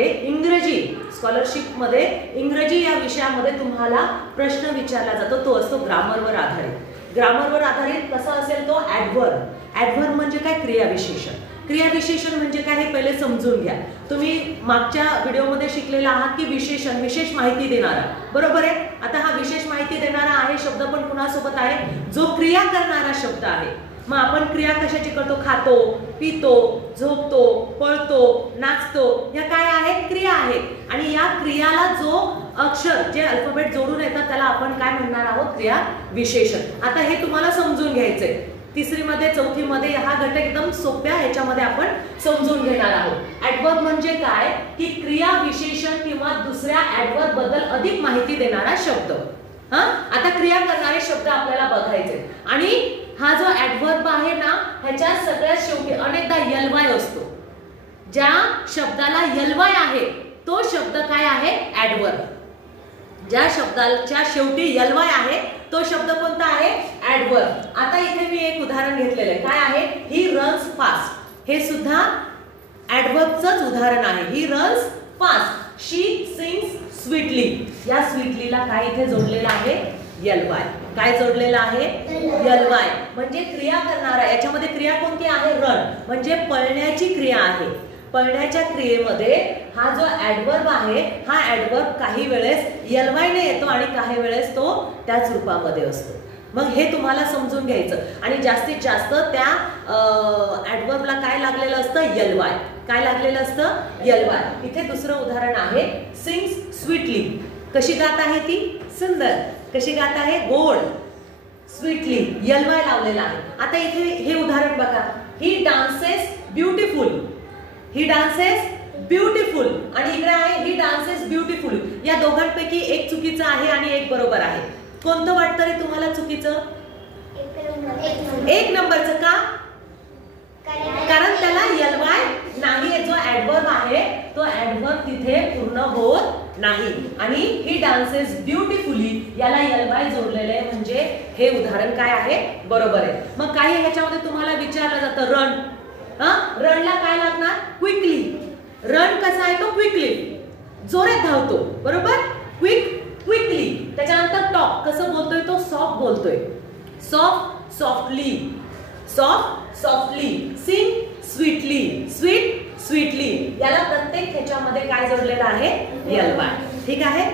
मध्ये इंग्रजी स्कॉलरशिपमध्ये इंग्रजी या विषयामध्ये तुम्हाला प्रश्न विचारला जातो, तो असतो ग्रामरवर आधारित. ग्रामरवर आधारित कसा असेल तो ॲडव्हर्ब. ॲडव्हर्ब म्हणजे काय? क्रियाविशेषण. क्रियाविशेषण म्हणजे काय हे पहिले समजून घ्या. तुम्ही मागच्या व्हिडिओमध्ये शिकलेला आहात की विशेषण, विशेष माहिती देणारा, बरोबर आहे. आता हा विशेष माहिती देणारा आहे शब्द पण कुणासोबत आहे? जो क्रिया करणारा शब्द आहे. मग आपण क्रिया कशाची करतो? खातो, पितो, झोपतो, पळतो, नाचतो, या काय आहेत? क्रिया आहेत. आणि या क्रियाला जो अक्षर जे अल्फाबेट जोडून येतात त्याला आपण काय म्हणणार आहोत? क्रिया विशेषण. आता हे तुम्हाला समजून घ्यायचंय. तिसरीमध्ये चौथीमध्ये हा घटक एकदम सोप्या ह्याच्यामध्ये आपण समजून घेणार आहोत. ॲडव्हर्ब म्हणजे काय? की क्रिया विशेषण किंवा दुसऱ्या ॲडव्हर्ब बद्दल अधिक माहिती देणारा शब्द. आता क्रिया करणारे शब्द आपल्याला बघायचे. आणि हा जो ॲडव्हर्ब आहे ना, ह्याच्या सगळ्यात शेवटी अनेकदा यलवाय असतो. ज्या शब्दाला यलवाय आहे तो शब्द काय आहे? ॲडव्हर्ब. ज्या शब्दाच्या शेवटी यलवाय आहे तो शब्द कोणता आहे? ॲडव्हर्ब. आता इथे मी एक उदाहरण घेतलेलं आहे. काय आहे? He runs fast. हे सुद्धा ॲडव्हर्बचंच उदाहरण आहे. He runs fast. She sings sweetly. या स्वीटलीला काय इथे जोडलेलं आहे? यलवाय. काय जोडलेलं आहे? यलवाय. म्हणजे क्रिया करणारा. याच्यामध्ये क्रिया कोणती आहे? रन. म्हणजे पळण्याची क्रिया आहे. पळण्याच्या क्रियेमध्ये हा जो ॲडव्हर्ब आहे हा ॲडव्हर्ब काही वेळेस यलवायने येतो आणि काही वेळेस तो त्याच रूपामध्ये असतो. मग हे तुम्हाला समजून घ्यायचं. आणि जास्तीत जास्त त्या ॲडव्हर्बला काय लागलेलं असतं? यलवाय. काय लागलेलं असतं? यलवाय. इथे दुसरं उदाहरण आहे सिंग्स स्वीटली. कशी गात आहे ती? सुंदर. कशी गात आहे? गोड. स्वीटली यलवाय लावलेला आहे. आता इथे हे उदाहरण बघा. ही डान्सेस ब्युटिफुल. ही डान्सेस ब्युटिफुल. आणि इकडे आहे ही डान्सेस ब्युटिफुल. या दोघांपैकी एक चुकीचं आहे आणि एक बरोबर आहे. कोणतं वाटतं रे तुम्हाला चुकीचं? एक नंबरचं. का? कारण त्याला यलवाय नाही. जो ॲडव्हर्ब आहे तो ॲडव्हर्ब तिथे पूर्ण होत नाही. आणि ही डान्सेस ब्युटिफुली याला यलवाय जोडलेलं आहे म्हणजे हे उदाहरण काय आहे? बरोबर आहे. मग काही ह्याच्यामध्ये तुम्हाला विचारलं जातं रन. रनला काय लागणार? क्विकली. रन कसा आहे तो? क्विकली. जोरात धावतो, बरोबर. क्विकली. त्याच्यानंतर टॉक. कसं बोलतोय तो? सॉफ्ट बोलतोय. Softly. Softly. Sing sweetly. Sweetly. याला प्रत्येक ह्याच्यामध्ये काय जोडलेलं आहे? यलवाय. ठीक आहे.